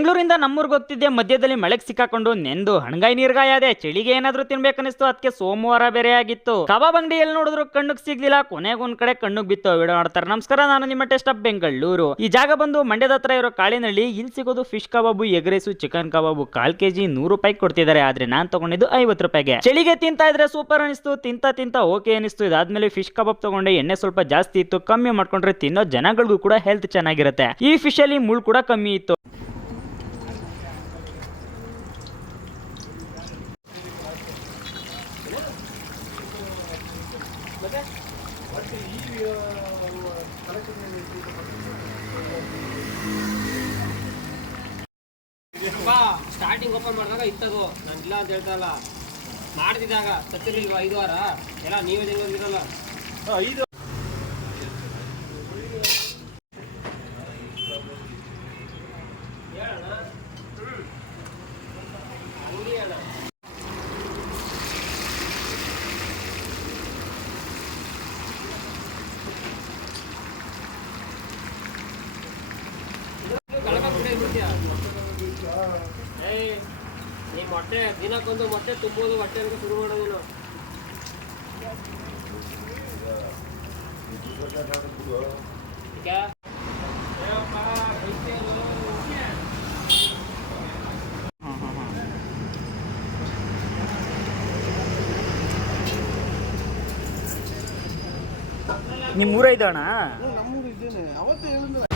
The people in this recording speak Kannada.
ಬೆಂಗಳೂರಿಂದ ನಮ್ಮೂರ್ಗೆ ಹೋಗ್ತಿದ್ದೆ ಮಧ್ಯದಲ್ಲಿ ಮಳೆಗೆ ಸಿಕ್ಕಾಕೊಂಡು ನೆಂದು ಹಣಗಾಯಿ ನೀರ್ಗಾಯ ಅದೇ ಚಳಿಗೆ ಏನಾದ್ರೂ ತಿನ್ಬೇಕನ್ನಿಸ್ತು ಅದಕ್ಕೆ ಸೋಮವಾರ ಬೇರೆ ಆಗಿತ್ತು ಕಬಾಬ್ ಅಂಗಡಿ ಎಲ್ಲಿ ನೋಡಿದ್ರು ಕಣ್ಣುಗ್ ಸಿಗ್ಲಿಲ್ಲ, ಕೊನೆಗೆ ಒಂದ್ ಕಡೆ ಕಣ್ಣುಗ್ ಬಿತ್ತು ವಿಡಿಯೋ ಮಾಡ್ತಾರೆ. ನಮಸ್ಕಾರ, ನಾನು ನಿಮ್ಮ ಟೆಸ್ಟ್ ಆಫ್ ಬೆಂಗಳೂರು. ಈ ಜಾಗ ಬಂದು ಮಂಡ್ಯದ ಹತ್ರ ಇರೋ ಕಾಳಿನಳ್ಳಿ ಇಲ್ಲಿ ಸಿಗೋದು fish kebab egg rice chicken kebab, ಕಾಲ್ ಕೆಜಿ ನೂರು ರೂಪಾಯಿ ಕೊಡ್ತಿದ್ದಾರೆ ಆದ್ರೆ ನಾನ್ ತಗೊಂಡಿದ್ದು ಐವತ್ತು ರೂಪಾಯಿಗೆ. ಚಳಿಗೆ ತಿಂತಾ ಇದ್ರೆ ಸೂಪರ್ ಅನಿಸ್ತು, ತಿಂತ ತಿಂತ ಓಕೆ ಅನಿಸ್ತು. ಇದಾದ್ಮೇಲೆ ಫಿಶ್ ಕಬಾಬ್ ತಗೊಂಡೆ, ಎಣ್ಣೆ ಸ್ವಲ್ಪ ಜಾಸ್ತಿ ಇತ್ತು, ಕಮ್ಮಿ ಮಾಡ್ಕೊಂಡ್ರೆ ತಿನ್ನೋ ಜನಗಳಿಗೂ ಕೂಡ ಹೆಲ್ತ್ ಚೆನ್ನಾಗಿರುತ್ತೆ. ಈ ಫಿಶ್ ಅಲ್ಲಿ ಮುಳ್ ಕೂಡ ಕಮ್ಮಿ ಇತ್ತು. ಸ್ಟಾರ್ಟಿಂಗ್ ಓಪನ್ ಮಾಡಿದಾಗ ಇತ್ತದು ನಾನು ಇಲ್ಲ ಅಂತ ಹೇಳ್ತಾ ಇಲ್ಲ. ಮಾಡ್ತಿದ್ದಾಗ ಸತ್ತಿರ್ಲಿಲ್ವಾ ಐದು ವಾರ? ಎಲ್ಲ ನೀವೇ ತಿನ್ನೋದಿರಲ್ಲ ಐದು ನೀ ಮೊಟ್ಟೆ ದಿನಕ್ಕೊಂದು ಮೊಟ್ಟೆ ತುಂಬೋದು ಮೊಟ್ಟೆ ಅಂತ ಶುರು ಮಾಡೋದೇನು? ನಿಮ್ಮ ನಿಮ್ ಊರ ಇದು ನಮ್ಮೂರು ಇದ್ದೇನೆ. ಅವತ್ತೇ ಹೇಳಿದ್ರೆ